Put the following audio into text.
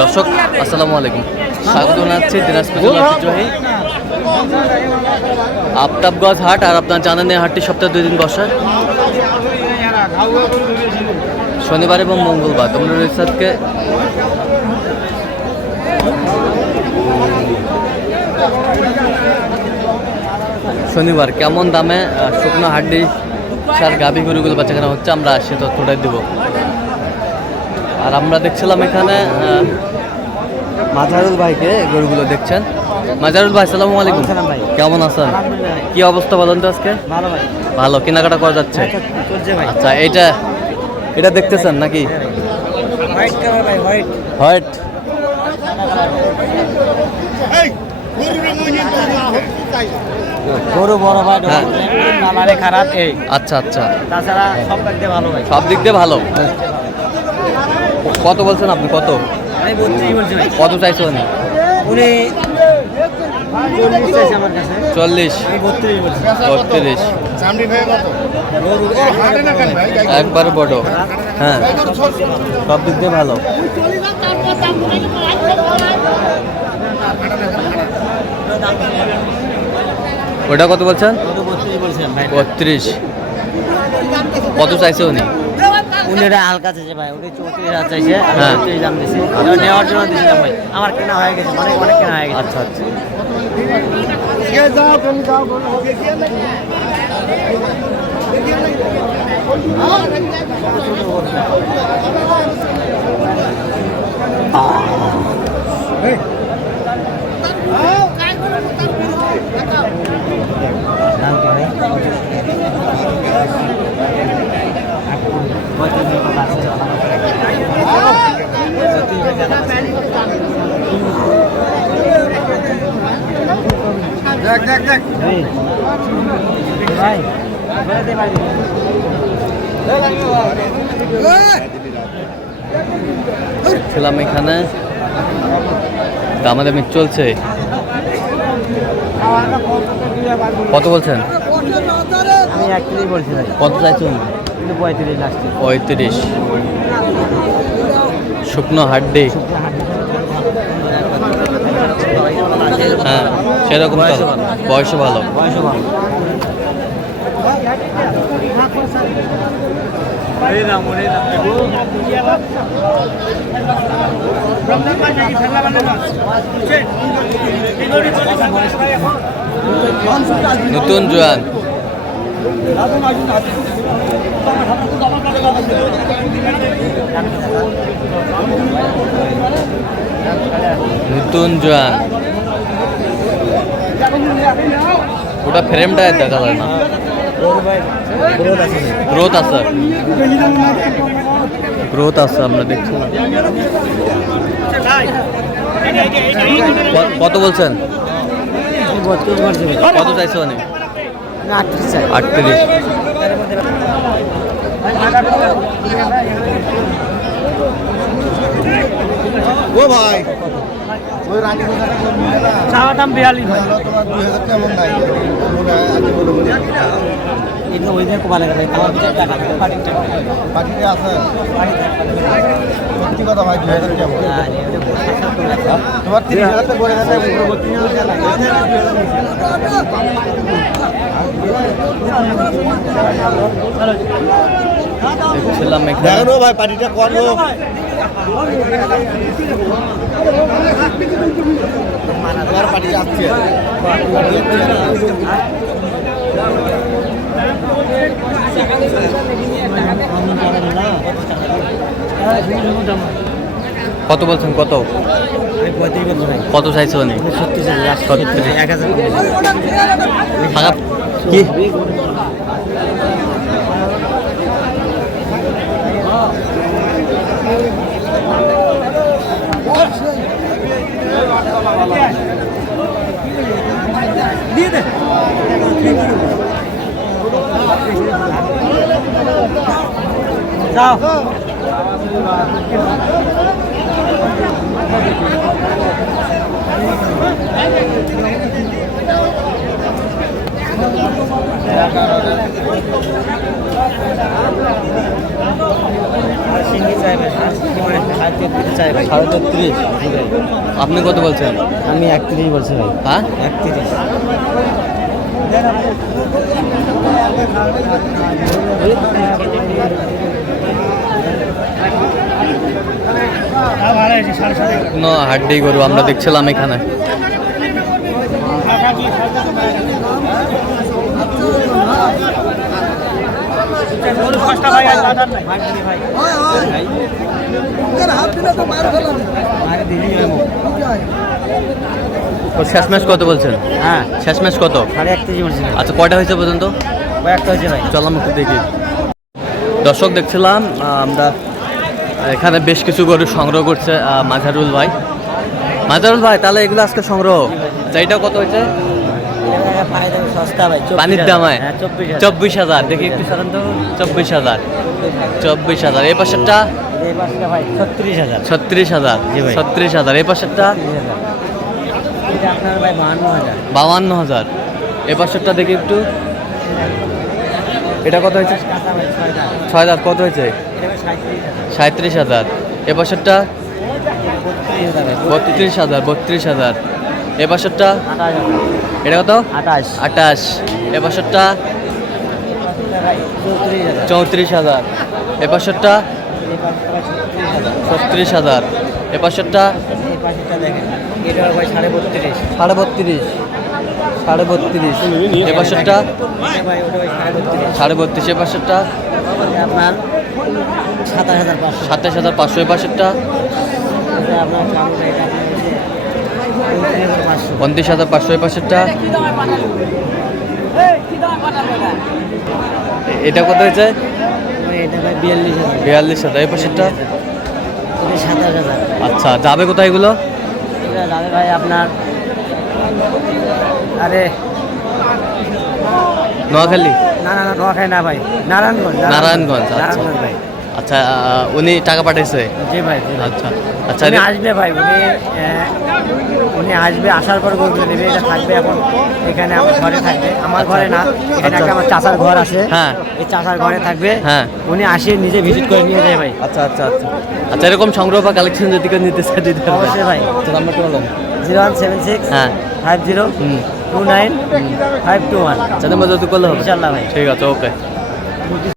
দর্শক, আসসালামু আলাইকুম। স্বাগত জানাচ্ছি দিনাজপুর জেলার আফতাবগঞ্জ হাট আর আপনার জানেন এই হাটটি সপ্তাহে দুই দিন বসে। শনিবার এবং মঙ্গলবার। তোমরা রয়েছে শনিবার। কেমন দামে শুকনো হাড্ডি, সার, গাভি গরুগুলো বাচ্চা কেনা হচ্ছে, আমরা সে তথ্যটাই দেবো। আর আমরা দেখছিলাম এখানে মাজারুল ভাইকে গরুগুলো দেখছেন। মাজারুল ভাই সালামু আলাইকুম। সালাম ভাই। কেমন আছেন? কি অবস্থা বলেন তো আজকে? ভালো ভাই। ভালো কেনাকাটা করা যাচ্ছে? আচ্ছা এটা এটা দেখতেছেন নাকি? হোয়াইট কালার ভাই হোয়াইট হোয়াইট গরু বড় ভাই হ্যাঁ। কালারে খারাপ এই। আচ্ছা আচ্ছা। তাছাড়া সব লাগতে ভালো ভাই। সব দিক দিয়ে ভালো। কত বলছেন আপনি? কত? আমি বত্রিশ বলছি কত চাইছো উনি? চল্লিশ বত্রিশ একবার বড়। হ্যাঁ। সব দিক দিয়ে ভালো। ওটা কত বলছেন? বত্রিশ। কত চাইছে উনি? উনি এটা হালকা চাইছে ভাই উনি চৌত্রিশ হাজার চাইছে হ্যাঁ। বত্রিশ দাম দিছি। নেওয়ার জন্য দিছিলাম ভাই। আমার কেনা হয়ে গেছে অনেক অনেক কেনা হয়ে গেছে। আচ্ছা আচ্ছা দাম কি ভাই পঁয়ত্রিশ হাজার আছে ভাই বেড়াতে পারবি ছিলাম এখানে। দামাদামি চলছে। কত বলছেন? আমি বলছি ভাই। কত চাইছেন? পঁয়ত্রিশ পঁয়ত্রিশ। শুকনো হাড্ডি। সেরকম বয়সও ভালো। বয়সও ভালো। নতুন জোয়ান। নতুন জোয়ান। ওটা ফ্রেমটা দেখা যায় না। গ্রোথ আছে। গ্রোথ আছে, আমরা দেখছি। কত বলছেন? কত চাইছো চাই আটত্রিশ। ও ভাই। ওই রানী চাওয়া দাম বিয়াল্লিশ ভাই। হয় এটা ওই দিন কোপালে ভাই আমার বিচার টাকা টাকা আছে? সত্যি কথা ভাই দুই হাজার কেমন? তোমার তিরিশ হাজার তো করে গেছে দেখো ভাই পার্টিটা করো। কত বলছেন কত? কত চাইছো অনেক সত্যি এক হাজার। ফাঁকা দে যাও সিঙ্গি চাই ভাই সাড়ে তেত্রিশ চাই ভাই সাড়ে তেত্রিশ। আপনি কত বলছেন? আমি একত্রিশ বলছি ভাই। হ্যাঁ? একত্রিশ। কোনো হাড্ডি গরু আমরা দেখছিলাম এখানে। তো শেষ ম্যাচ কত বলছেন? হ্যাঁ। শেষ ম্যাচ কত? সাড়ে একত্রিশ বলছি ভাই। আচ্ছা কয়টা হয়েছে পর্যন্ত? কয়েকটা হয়েছে ভাই। চলাম একটু দেখি। দর্শক দেখছিলাম আমরা এখানে বেশ কিছু গরু সংগ্রহ করছে মাঝারুল ভাই। মাঝারুল ভাই তাহলে এগুলো আজকে সংগ্রহ? এইটা কত হয়েছে? পানির হ্যাঁ চব্বিশ হাজার। দেখি একটু তো। চব্বিশ হাজার। চব্বিশ হাজার। এই পাশেরটা? ছত্রিশ হাজার। ছত্রিশ হাজার। ছত্রিশ হাজার। এই পাশেরটা? বাউান্ন হাজার। এই পাশেরটা দেখি একটু। এটা কত হয়েছে? ছয় হাজার। কত হয়েছে? সাঁত্রিশ হাজার। এ ভাই বত্রিশ হাজার বত্রিশ হাজার। এ আঠাশ হাজার এটা কত? আঠাশ। আটাশ এ ভাই চৌত্রিশ হাজার। এ ভাই ছত্রিশ হাজার। এ পাশেরটা সাড়ে বত্রিশ। সাড়ে বত্রিশ। সাড়ে বত্রিশ এ পাশেরটা বত্রিশ সাড়ে বত্রিশ। এ পাশেরটা আপনার সাতাশ হাজার পাঁচশো। সাতাশ হাজার পাঁচশো। এ পাশেরটা আপনার কামড় এটা আপনার হচ্ছে চৌত্রিশ হাজার পাঁচশো পঁয়ত্রিশ হাজার পাঁচশো এ- এটা কত হয়েছে? বিয়াল্লিশ হাজার। হাজার পাশেরটা? আচ্ছা যাবে কোথায় এগুলো? যাবে ভাই আপনার আরে। নোয়াখালী? না না না নোয়াখালী না ভাই। নারায়ণগঞ্জ নারায়ণগঞ্জ, আচ্ছা। নারায়ণগঞ্জ ভাই। আচ্ছা উনি টাকা পাঠাইছে? জি ভাই আচ্ছা আচ্ছা আসবে ভাই উনি উনি আসবে আসার পর গরুগুলো নেবে এটা থাকবে এখন এখানে আমার ঘরে থাকবে। আমার ঘরে না এখানে আচ্ছা। একটা আমার চাচার ঘর আছে। হ্যাঁ। এই চাচার ঘরে থাকবে। হ্যাঁ। উনি আসে নিজে ভিজিট করে নিয়ে যায় ভাই। আচ্ছা আচ্ছা আচ্ছা। আচ্ছা এরকম সংগ্রহ বা কালেকশন যদি কেউ নিতে চায় দিতে পারবে। অবশ্যই ভাই। আচ্ছা নাম্বারটা বলেন। জিরো ওয়ান সেভেন সিক্স হ্যাঁ। Five zero two nine five two one. আচ্ছা নাম্বার যদি করলে হবে। ইনশাল্লাহ ভাই। ঠিক আছে ওকে।